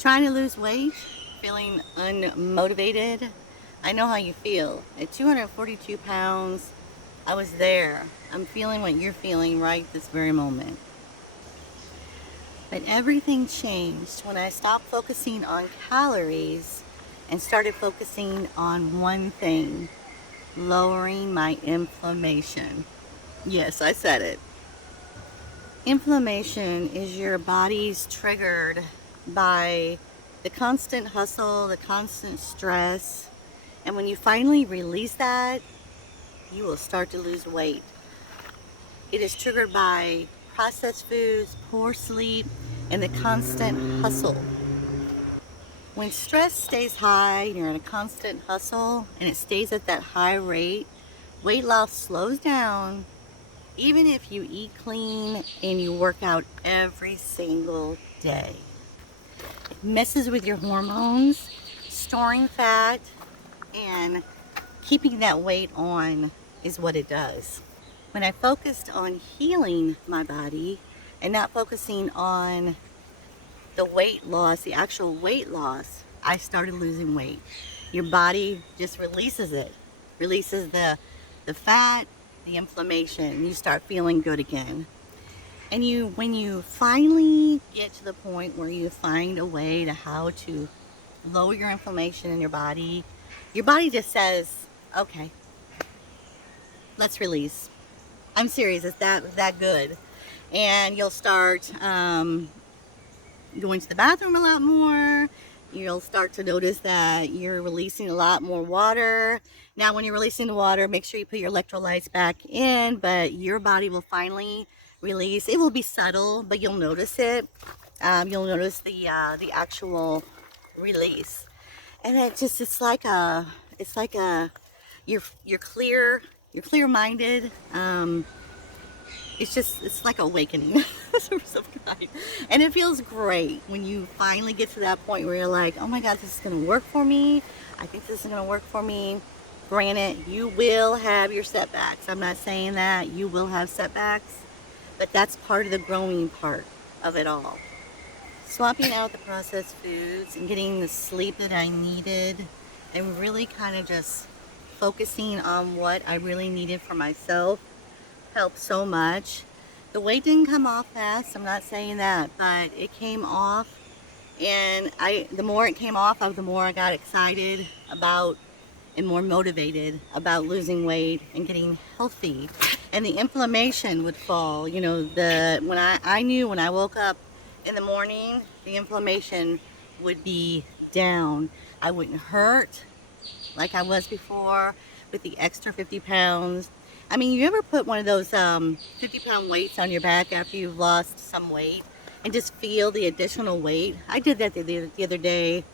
Trying to lose weight, feeling unmotivated. I know how you feel. At 242 pounds, I was there. I'm feeling what you're feeling right this very moment. But everything changed when I stopped focusing on calories and started focusing on one thing: lowering my inflammation. Yes, I said it. Inflammation is your body's triggered by the constant hustle, the constant stress, and when you finally release that, you will start to lose weight. It is triggered by processed foods, poor sleep, and the constant hustle. When stress stays high and you're in a constant hustle and it stays at that high rate, weight loss slows down even if you eat clean and you work out every single day. It messes with your hormones, storing fat, and keeping that weight on is what it does. When I focused on healing my body and not focusing on the weight loss, the actual weight loss, I started losing weight. Your body just releases it, releases the fat, the inflammation, and you start feeling good again. And when you finally get to the point where you find a way to how to lower your inflammation in your body just says, okay, let's release. I'm serious, it's that good. And you'll start going to the bathroom a lot more. You'll start to notice that you're releasing a lot more water. Now, when you're releasing the water, make sure you put your electrolytes back in, but your body will finally release. It will be subtle, but you'll notice it. You'll notice the actual release. And it's like you're clear-minded. It's like awakening of some kind. And it feels great when you finally get to that point where you're like, oh my God, this is gonna work for me. I think this is gonna work for me. Granted, you will have your setbacks. I'm not saying that you will have setbacks, but that's part of the growing part of it all. Swapping out the processed foods and getting the sleep that I needed and really kind of just focusing on what I really needed for myself helped so much. The weight didn't come off fast, I'm not saying that, but it came off, and the more it came off, the more I got excited about and more motivated about losing weight and getting healthy. And the inflammation would fall. You know, when I knew when I woke up in the morning, the inflammation would be down. I wouldn't hurt like I was before with the extra 50 pounds. I mean, you ever put one of those 50-pound weights on your back after you've lost some weight and just feel the additional weight? I did that the other day,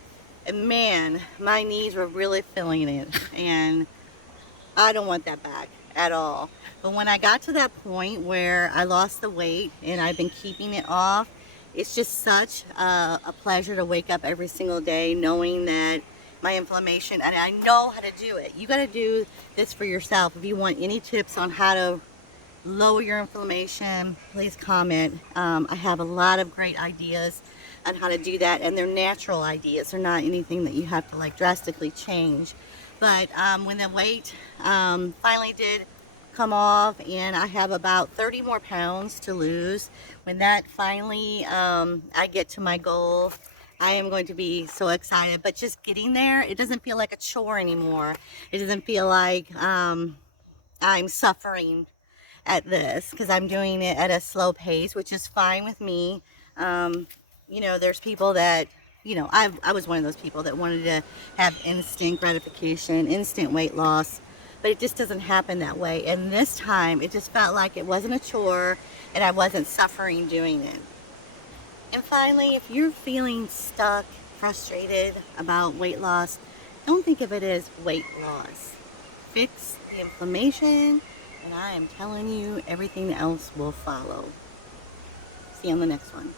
and man, my knees were really feeling it, and I don't want that back at all. But when I got to that point where I lost the weight and I've been keeping it off, it's just such a pleasure to wake up every single day knowing that my inflammation, and I know how to do it. You got to do this for yourself. If you want any tips on how to lower your inflammation, please comment. I have a lot of great ideas on how to do that, and they're natural ideas. They're not anything that you have to like drastically change. But when the weight finally did come off, and I have about 30 more pounds to lose, when that finally I get to my goal, I am going to be so excited. But just getting there, it doesn't feel like a chore anymore. It doesn't feel like I'm suffering at this, because I'm doing it at a slow pace, which is fine with me. You know, there's people that, you know, I was one of those people that wanted to have instant gratification, instant weight loss, but it just doesn't happen that way. And this time, it just felt like it wasn't a chore and I wasn't suffering doing it. And finally, if you're feeling stuck, frustrated about weight loss, don't think of it as weight loss. Fix the inflammation, and I am telling you, everything else will follow. See you on the next one.